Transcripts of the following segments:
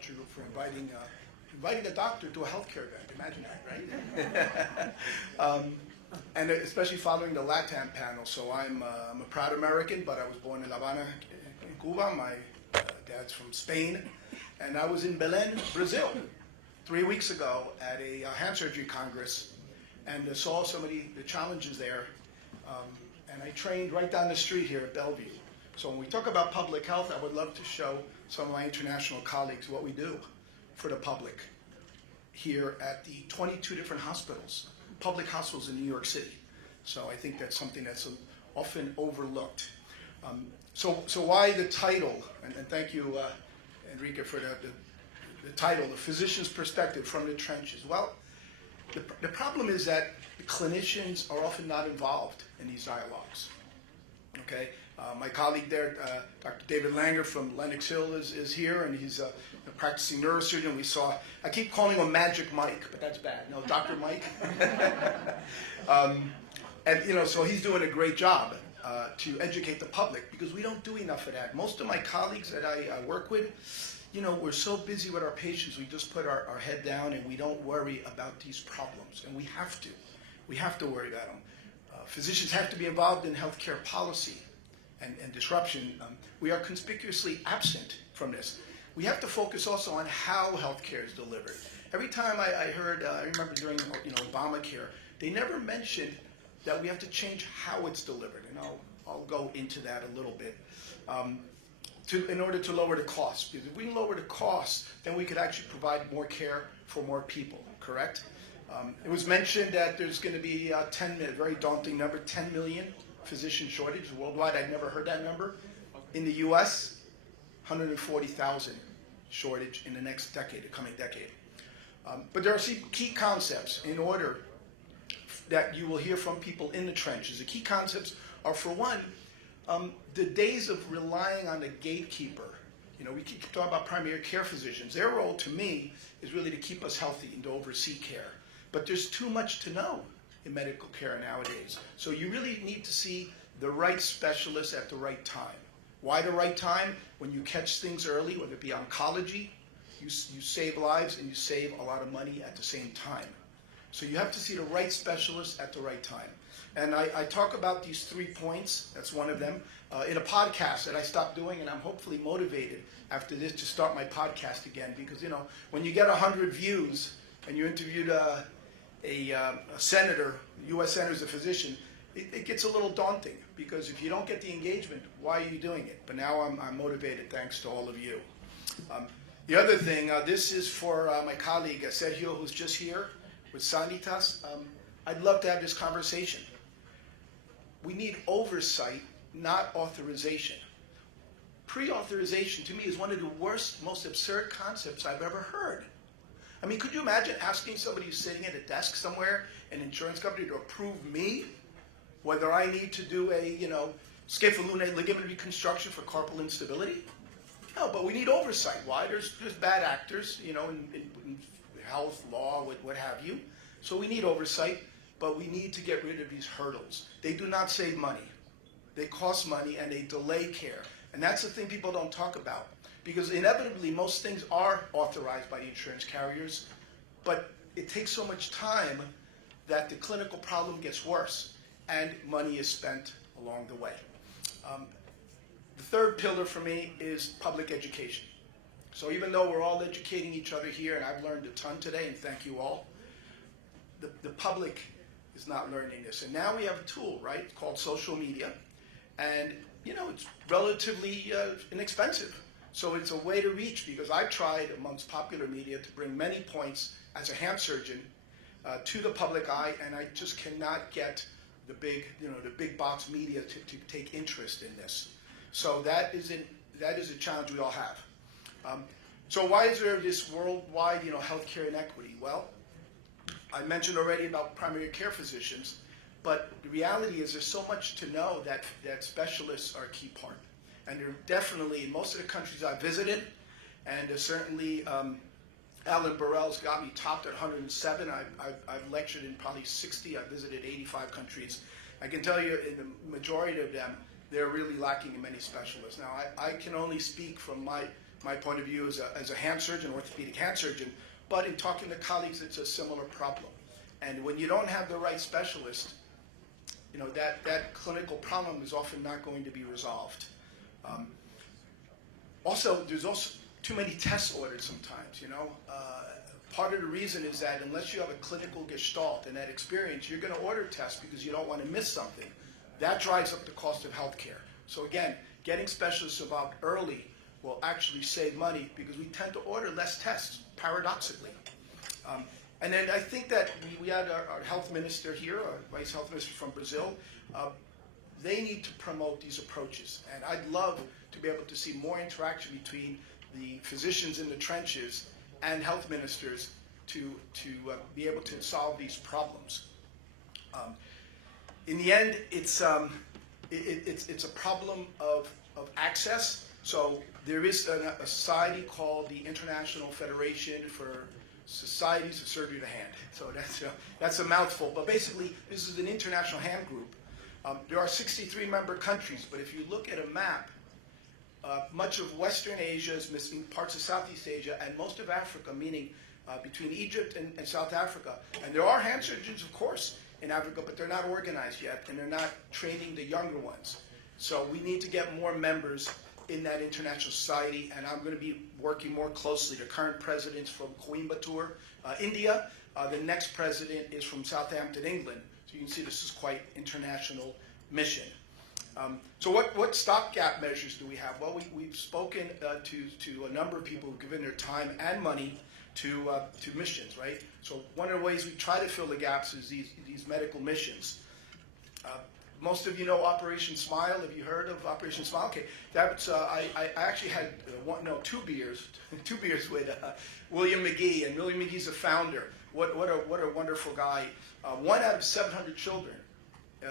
culture for inviting a doctor to a healthcare event. Imagine that, right? And especially following the LATAM panel. So I'm a proud American, but I was born in La Habana, in Cuba. My dad's from Spain. And I was in Belém, Brazil, 3 weeks ago at a hand surgery congress, and saw some of the challenges there. And I trained right down the street here at Bellevue. So when we talk about public health, I would love to show some of my international colleagues what we do for the public here at the 22 different hospitals, public hospitals in New York City. So I think that's something that's often overlooked. So why the title? And thank you, Enrique, for the title, The Physician's Perspective from the Trenches. Well, the problem is that the clinicians are often not involved in these dialogues. Okay, my colleague there, Dr. David Langer from Lenox Hill is here, and he's a practicing neurosurgeon. I keep calling him Magic Mike, but that's bad. No, Dr. Mike. And so he's doing a great job to educate the public, because we don't do enough of that. Most of my colleagues that I work with, we're so busy with our patients, we just put our head down and we don't worry about these problems. And we have to. We have to worry about them. Physicians have to be involved in healthcare policy and disruption. We are conspicuously absent from this. We have to focus also on how healthcare is delivered. Every time I heard, I remember during Obamacare, they never mentioned that we have to change how it's delivered, and I'll go into that a little bit. In order to lower the cost, because if we lower the cost, then we could actually provide more care for more people. Correct? It was mentioned that there's going to be 10 million, very daunting number, 10 million physician shortage worldwide. I'd never heard that number. In the U.S., 140,000 shortage in the next decade, the coming decade. But there are some key concepts in order that you will hear from people in the trenches. The key concepts are, for one, the days of relying on the gatekeeper. We keep talking about primary care physicians. Their role, to me, is really to keep us healthy and to oversee care. But there's too much to know in medical care nowadays. So you really need to see the right specialist at the right time. Why the right time? When you catch things early, whether it be oncology, you save lives and you save a lot of money at the same time. So you have to see the right specialist at the right time. And I talk about these 3 points. That's one of them. In a podcast that I stopped doing, and I'm hopefully motivated after this to start my podcast again, because when you get 100 views and you interviewed a senator, U.S. senator as a physician, it gets a little daunting, because if you don't get the engagement, why are you doing it? But now I'm motivated thanks to all of you. The other thing, this is for my colleague Sergio, who's just here with Sanitas. I'd love to have this conversation. We need oversight, not authorization. Pre-authorization, to me, is one of the worst, most absurd concepts I've ever heard. I mean, could you imagine asking somebody who's sitting at a desk somewhere, an insurance company, to approve me whether I need to do a, scaphoulonate ligament reconstruction for carpal instability? No, but we need oversight. Why? There's bad actors, in health, law, what have you. So we need oversight, but we need to get rid of these hurdles. They do not save money. They cost money, and they delay care. And that's the thing people don't talk about. Because inevitably, most things are authorized by the insurance carriers, but it takes so much time that the clinical problem gets worse, and money is spent along the way. The third pillar for me is public education. So even though we're all educating each other here, and I've learned a ton today, and thank you all, the public is not learning this. And now we have a tool, right, called social media, and it's relatively inexpensive. So it's a way to reach, because I've tried amongst popular media to bring many points as a hand surgeon to the public eye, and I just cannot get the big box media to take interest in this. So that is a challenge we all have. So why is there this worldwide healthcare inequity? Well, I mentioned already about primary care physicians, but the reality is there's so much to know that specialists are a key part. And they're definitely, in most of the countries I've visited, and certainly Alan Burrell's got me topped at 107. I've lectured in probably 60. I've visited 85 countries. I can tell you in the majority of them, they're really lacking in many specialists. Now, I can only speak from my my point of view as a hand surgeon, orthopedic hand surgeon, but in talking to colleagues, it's a similar problem. And when you don't have the right specialist, that clinical problem is often not going to be resolved. Also, there's also too many tests ordered sometimes, Part of the reason is that unless you have a clinical gestalt and that experience, you're going to order tests because you don't want to miss something. That drives up the cost of healthcare. So again, getting specialists involved early will actually save money because we tend to order less tests, paradoxically. And then I think that we had our health minister here, our vice health minister from Brazil. They need to promote these approaches. And I'd love to be able to see more interaction between the physicians in the trenches and health ministers to be able to solve these problems. In the end, it's a problem of access. So there is a society called the International Federation for Societies of Surgery of the Hand. So that's a mouthful, but basically this is an international hand group. There are 63 member countries, but if you look at a map, much of Western Asia is missing, parts of Southeast Asia, and most of Africa, meaning between Egypt and South Africa. And there are hand surgeons, of course, in Africa, but they're not organized yet, and they're not training the younger ones. So we need to get more members in that international society, and I'm going to be working more closely. The current president's from Coimbatore, India. The next president is from Southampton, England. So you can see this is quite international mission. So what stopgap measures do we have? Well, we've spoken to a number of people who've given their time and money to missions, right? So one of the ways we try to fill the gaps is these medical missions. Most of you know Operation Smile. Have you heard of Operation Smile? Okay, that's I actually had two beers with William McGee, and William McGee's a founder. What a wonderful guy. 1 out of 700 children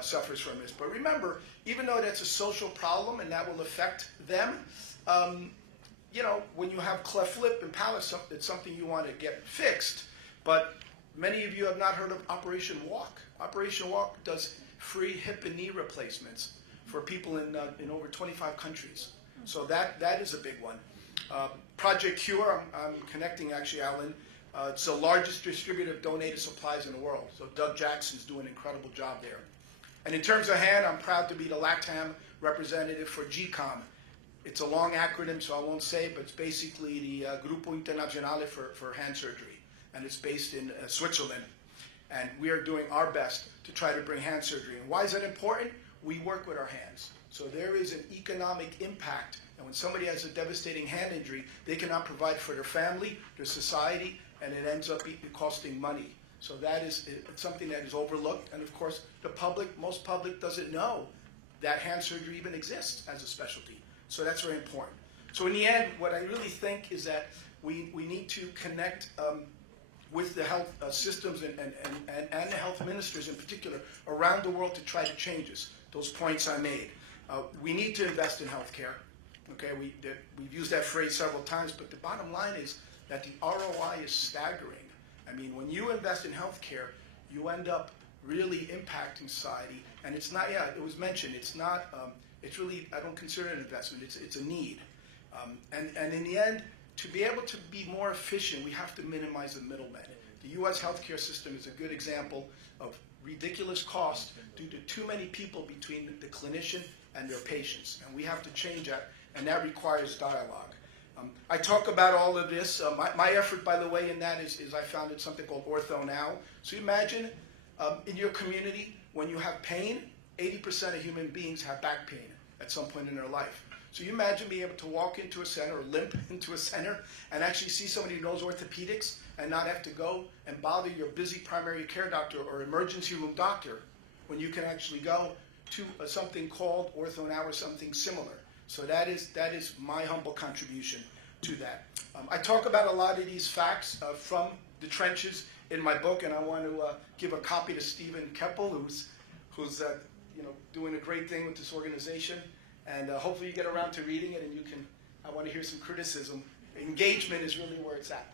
suffers from this. But remember, even though that's a social problem and that will affect them, when you have cleft lip and palate, it's something you want to get fixed. But many of you have not heard of Operation Walk. Operation Walk does free hip and knee replacements for people in over 25 countries. So that is a big one. Project Cure, I'm connecting actually, Alan. It's the largest distributor of donated supplies in the world. So Doug Jackson's doing an incredible job there. And in terms of hand, I'm proud to be the LATAM representative for GCOM. It's a long acronym, so I won't say it, but it's basically the Grupo Internacional for hand surgery. And it's based in Switzerland. And we are doing our best to try to bring hand surgery. And why is that important? We work with our hands. So there is an economic impact. And when somebody has a devastating hand injury, they cannot provide for their family, their society, and it ends up costing money. So it's something that is overlooked. And of course, most public doesn't know that hand surgery even exists as a specialty. So that's very important. So in the end, what I really think is that we need to connect with the health systems and the health ministers in particular around the world to try to change this. Those points I made. We need to invest in healthcare. Okay, we've used that phrase several times, but the bottom line is that the ROI is staggering. I mean, when you invest in healthcare, you end up really impacting society. And it's not, it was mentioned, it's not, it's really, I don't consider it an investment, it's a need. And in the end, to be able to be more efficient, we have to minimize the middlemen. The U.S. healthcare system is a good example of ridiculous cost due to too many people between the clinician and their patients. And we have to change that, and that requires dialogue. I talk about all of this. My effort, by the way, in that is I founded something called Ortho Now. So imagine in your community, when you have pain, 80% of human beings have back pain at some point in their life. So you imagine being able to walk into a center or limp into a center and actually see somebody who knows orthopedics and not have to go and bother your busy primary care doctor or emergency room doctor when you can actually go to something called Ortho Now or something similar. So that is my humble contribution to that. I talk about a lot of these facts from the trenches in my book, and I want to give a copy to Stephen Keppel, who's doing a great thing with this organization. And hopefully you get around to reading it, and I want to hear some criticism. Engagement is really where it's at.